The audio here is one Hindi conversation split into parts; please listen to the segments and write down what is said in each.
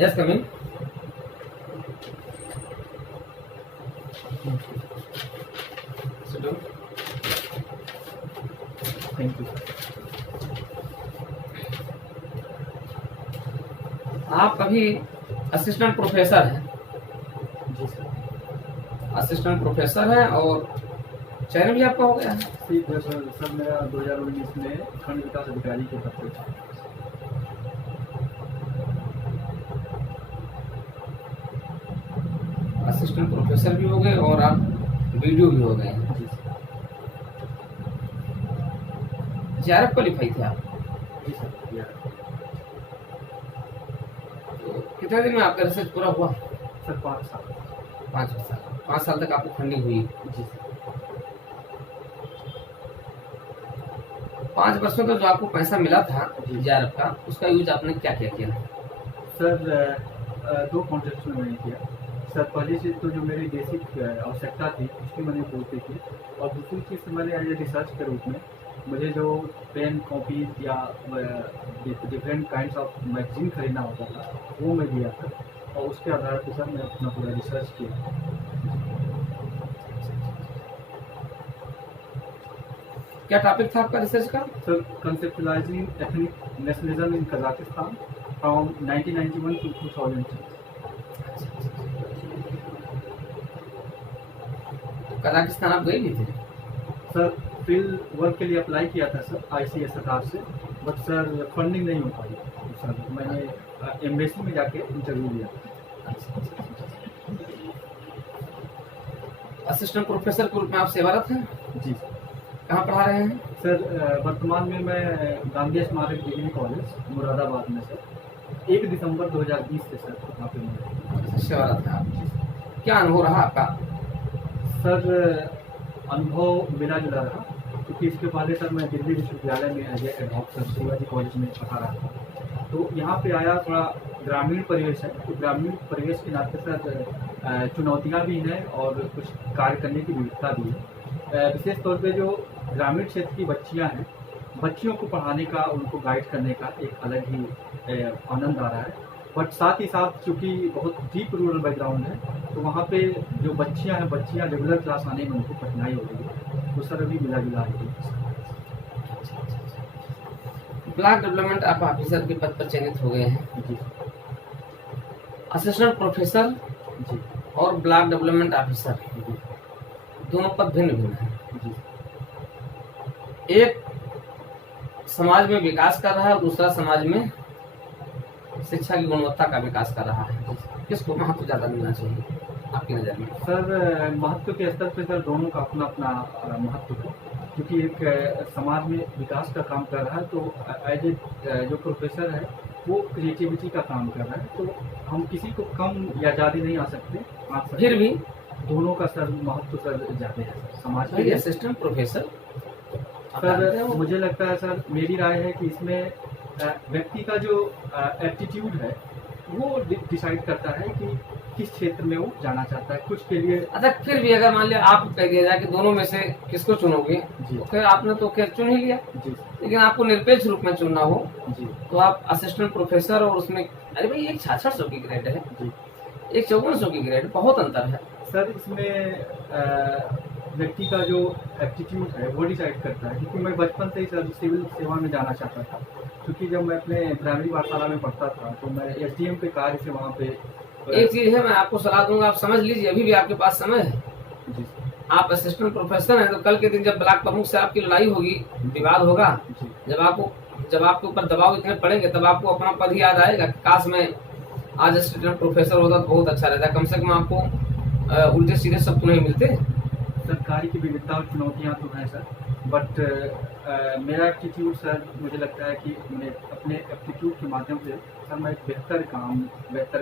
Yes coming. Thank you. आप अभी असिस्टेंट प्रोफेसर हैं? जी सर। असिस्टेंट प्रोफेसर हैं और चयन भी आपका हो गया है? सर मेरा 2019 में खंड विकास अधिकारी के पद पे था। असिस्टेंट प्रोफेसर भी हो गए और आप वीडियो भी हो गए हैं। जी सर। जीआरएफ क्वालिफाई थे आप? जी सर। या तो कितने दिन में आपका रिसर्च पूरा हुआ? सर 5 साल। 5 साल तक आपको फंडिंग हुई? जी सर। 5 वर्षों में जो आपको पैसा मिला था जीआरएफ का, उसका यूज आपने क्या क्या किया? सर 2 कॉन्टेक्स्ट में मैंने किया। सर पहली चीज़ तो जो मेरी बेसिक आवश्यकता थी उसकी मैंने पूर्ति की, और दूसरी चीज़ मैंने एज ए रिसर्च के रूप में मुझे जो पेन कॉपीज या डिफरेंट काइंड्स ऑफ मैगजीन खरीदना होता था वो मैं दिया था, और उसके आधार पर सर मैं अपना पूरा रिसर्च किया। क्या टॉपिक था आपका रिसर्च का? Sir conceptualizing ethnic nationalism in Kazakhstan from 1991 to 2002। Kazakhstan आप गए भी थे? सर फील्ड वर्क के लिए अप्लाई किया था सर ICSR से, बट सर फंडिंग नहीं हो पाई। सर मैंने एम्बेसी में जाके इंटरव्यू दिया। असिस्टेंट प्रोफेसर के रूप में आप सेवारत हैं? जी सर। कहाँ पढ़ा रहे हैं? सर वर्तमान में मैं गांधी स्मारक डिग्री कॉलेज मुरादाबाद में सर 1 दिसंबर 2020 से सर वहाँ पे मैं सेवारत हैं आप। क्या अनुभव रहा आपका? सर अनुभव मिला जुला रहा, क्योंकि इसके पहले सर मैं दिल्ली विश्वविद्यालय में as ad hoc sir Shivaji college में पढ़ा रहा था। तो यहाँ पे आया, थोड़ा ग्रामीण परिवेश है, तो ग्रामीण परिवेश के नाते सर चुनौतियाँ भी हैं और कुछ कार्य करने की विविधता भी है। विशेष तौर पे जो ग्रामीण क्षेत्र की बच्चियाँ हैं, बच्चियों को पढ़ाने का, उनको गाइड करने का एक अलग ही आनंद आ रहा है। बट साथ ही साथ चूँकि बहुत डीप रूरल बैकग्राउंड है, तो वहाँ पे जो बच्चियाँ हैं, बच्चियाँ रेगुलर क्लास आने में उनको कठिनाई हो रही है, तो सर अभी मिला जुला रही है। ब्लॉक डेवलपमेंट आप ऑफिसर के पद पर चयनित हो गए हैं। जी असिस्टेंट प्रोफेसर जी और ब्लॉक डेवलपमेंट ऑफिसर जी दोनों पद भिन्न भिन्न हैं। जी। एक समाज में विकास कर रहा है और दूसरा समाज में शिक्षा की गुणवत्ता का विकास कर रहा है। किसको महत्व ज्यादा मिलना चाहिए आपकी नज़र में? सर महत्व के स्तर पे सर दोनों का अपना अपना महत्व है, क्योंकि एक समाज में विकास का काम कर रहा है, तो एज ए जो प्रोफेसर है वो क्रिएटिविटी का काम कर रहा है, तो हम किसी को कम या ज़्यादा नहीं आ सकते। फिर भी दोनों का सर महत्व सर ज़्यादा है सर समाज के लिए। असिस्टेंट प्रोफेसर सर मुझे लगता है सर, मेरी राय है कि इसमें व्यक्ति का जो एप्टीट्यूड है वो डिसाइड करता है कि किस क्षेत्र में वो जाना चाहता है। कुछ के लिए अच्छा, फिर भी अगर मान लिया आपको कह दिया जाए कि दोनों में से किसको चुनोगे, तो फिर आपने तो खैर चुन ही लिया, लेकिन आपको निरपेक्ष रूप में चुनना हो जी, तो आप असिस्टेंट प्रोफेसर और उसमें, अरे भाई एक 6600 की ग्रेड है जी, एक 5400 की ग्रेड, बहुत अंतर है। सर इसमें व्यक्ति का जो एप्टीट्यूड है वो डिसाइड करता है, क्योंकि मैं बचपन से ही सर सिविल सेवा में जाना चाहता था, क्योंकि जब मैं अपने प्राइमरी पाठशाला में पढ़ता था तो मैं SDM के कार्य से वहाँ पे एक चीज है, मैं आपको सलाह दूंगा, आप समझ लीजिए, अभी भी आपके पास समय है। जी आप असिस्टेंट प्रोफेसर हैं तो कल के दिन जब ब्लॉक प्रमुख से आपकी लड़ाई होगी, विवाद होगा, जी जब आपके ऊपर दबाव इतने पड़ेंगे, तब आपको अपना पद ही याद आएगा, काश मैं आज असिस्टेंट प्रोफेसर होता तो बहुत अच्छा रहता, कम से कम आपको उल्टे सीधे शब्द नहीं मिलते। सरकारी की विविधता और चुनौतियाँ तो हैं सर, बट मेरा एप्टीट्यूड सर, मुझे लगता है कि मैं अपने एप्टीट्यूड के माध्यम से सर मैं एक बेहतर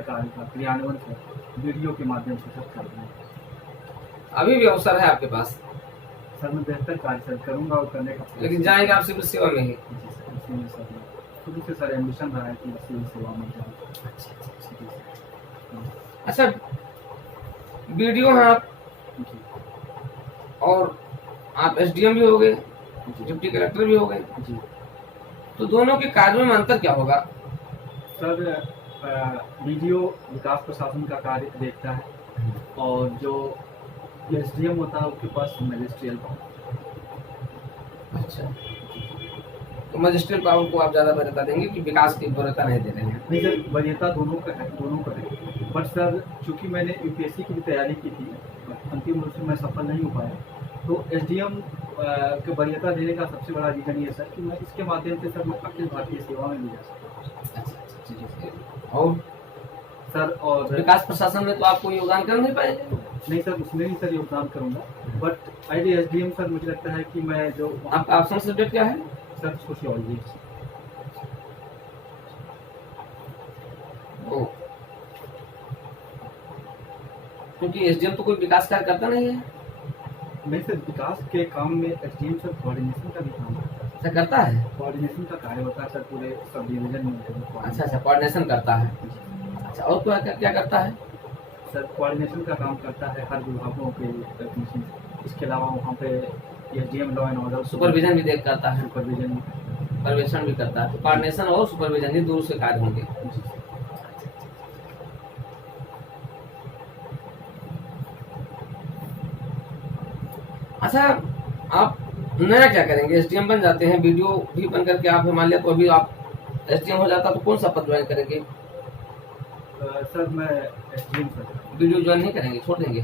कार्य का क्रियान्वयन सर वीडियो के माध्यम से सर कर रहा हूँ। अभी भी अवसर है आपके पास सर मैं बेहतर कार्य सर करूँगा और करने का, लेकिन जाएंगे आप सिविल सेवा में ही? जी सर, इसलिए सर शुरू से सर एम्बिशन रहा है कि सिविल सेवा में जाऊँ। अच्छा, वीडियो हैं आप जी और आप SDM भी हो गए, जी डिप्टी कलेक्टर भी हो गए, जी। तो दोनों के कार्यों में अंतर क्या होगा? सर वीडियो विकास प्रशासन का कार्य देखता है, और जो एसडीएम होता है उसके पास मजिस्ट्रियल पावर। अच्छा, तो मजिस्ट्रियल पावर को आप ज़्यादा वरीयता देंगे कि विकास की वरीयता नहीं दे रहे हैं? नहीं सर, वरीयता दोनों का है, बट सर चूंकि मैंने यूपीएससी की भी तैयारी की थी, अंतिम रूप से मैं सफल नहीं हो पाया, तो एसडीएम के वरीयता देने का सबसे बड़ा रीजन ये सर कि मैं इसके माध्यम से सर मैं अखिल भारतीय सेवा में भी जा सकता हूँ। अच्छा। और सर और विकास प्रशासन में तो आपको योगदान कर नहीं पाएंगे? नहीं सर, उसमें भी सर योगदान करूंगा, बट एज एसडीएम सर मुझे लगता है कि मैं जो आपका ऑप्शन सब्जेक्ट क्या है? Sir sociology. ओ, क्योंकि एसडीएम तो कोई विकास कार्य करता नहीं है। नहीं सर, विकास के काम में एसडीएम सर कोऑर्डिनेशन का भी काम करता है। अच्छा, करता है? कोऑर्डिनेशन का कार्य होता है सर पूरे सब डिवीजन में। अच्छा, कोऑर्डिनेशन करता है। अच्छा, और क्या करता है? सर कोऑर्डिनेशन का काम करता है हर विभागों के कमीशन। इसके अलावा वहाँ पे SDM law and order supervision भी देख करता है? सुपरविजन पर्यवेक्षण भी करता है। तो कोऑर्डिनेशन और सुपरविजन, ये दोनों से कार्य होंगे। अच्छा, आप नया क्या करेंगे? एसडीएम बन जाते हैं, वीडियो भी बन करके आप मान लिया, तो अभी आप एसडीएम हो जाता तो कौन सा पद ज्वाइन करेंगे? सर मैं एसडीएम सर वीडियो ज्वाइन नहीं करेंगे, छोड़ देंगे?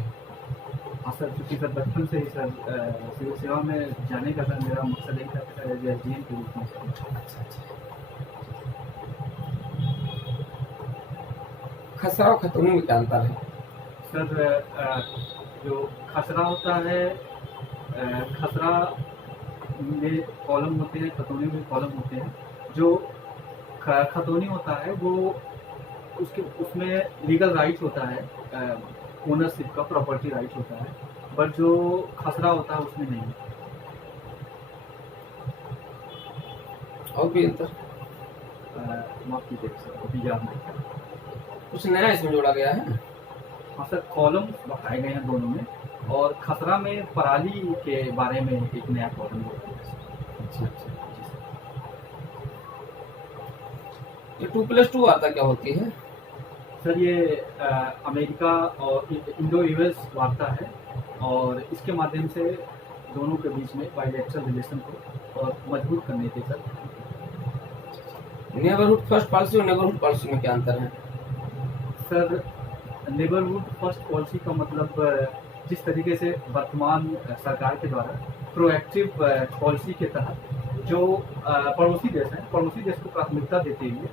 हाँ सर, क्योंकि सर बचपन से ही सर सिविल सेवा में जाने का सर मेरा मकसद यही था कि सर एसडीएम के रूप में। अच्छा। खसरा और खतौनी में क्या अंतर है? सर जो खसरा होता है, खसरा में कॉलम होते हैं, खतौनी में कॉलम होते हैं। जो खतौनी होता है वो उसमें लीगल राइट होता है, ओनरशिप का, प्रॉपर्टी राइट होता है, बट जो खसरा होता है उसमें नहीं। और कोई अंतर? माफ कीजिए सर, अभी याद नहीं। कुछ नया इसमें जोड़ा गया है? हाँ सर, कॉलम बताए गए हैं दोनों में, और खसरा में पराली के बारे में एक नया कॉलम जोड़ा गया है। अच्छा। ये 2+2 वार्ता क्या होती है? सर ये अमेरिका और इंडो यूएस वार्ता है, और इसके माध्यम से दोनों के बीच में बायलैटरल रिलेशन को और मजबूत करने के सर। नेबरहुड फर्स्ट पॉलिसी और नेबरहुड पॉलिसी में क्या अंतर है? सर नेबरहुड फर्स्ट पॉलिसी का मतलब जिस तरीके से वर्तमान सरकार के द्वारा प्रोएक्टिव पॉलिसी के तहत जो पड़ोसी देश हैं, पड़ोसी देश को प्राथमिकता देते हुए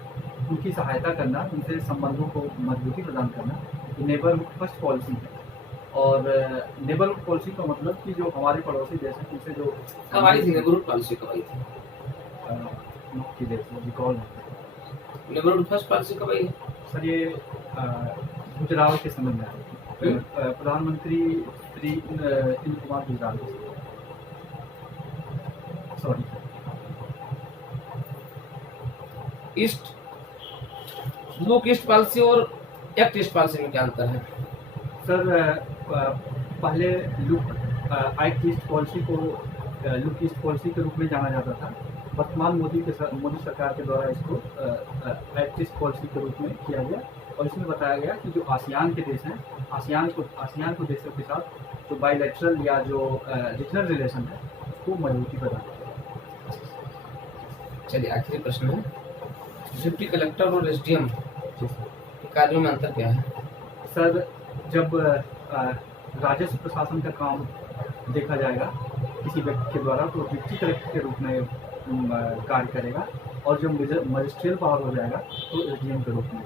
उनकी सहायता करना, उनसे संबंधों को मजबूती प्रदान करना, ये नेबरहुड फर्स्ट पॉलिसी है। और नेबरहुड पॉलिसी का मतलब कि जो हमारे पड़ोसी देश हैं उनसे जो कब आई थी नेबरहुड पॉलिसी? कब आई थी? रिकॉल नेबरहुड फर्स्ट पॉलिसी कब आई? सर ये गुजराल के समय में आई थी, प्रधानमंत्री Shri Indra Kumar Gujral. Sorry, east look east policy और एक्ट ईस्ट पॉलिसी में क्या अंतर है? सर पहले एक्ट ईस्ट पॉलिसी को लुक ईस्ट पॉलिसी के रूप में जाना जाता था। वर्तमान मोदी सरकार के द्वारा इसको एक्ट ईस्ट पॉलिसी के रूप में किया गया, और इसमें बताया गया कि जो आसियान के देश हैं, आसियान को देशों के साथ जो बायलैटरल या जो रीजनल रिलेशन है उसको मजबूती प्रदान किया। चलिए, आखिरी प्रश्न है, डिप्टी कलेक्टर और एसडीएम के कार्यों में अंतर क्या है? सर जब राजस्व प्रशासन का काम देखा जाएगा किसी व्यक्ति के द्वारा, तो डिप्टी कलेक्टर के रूप में कार्य करेगा, और जब मजिस्ट्रियल पावर हो जाएगा तो एसडीएम के रूप में।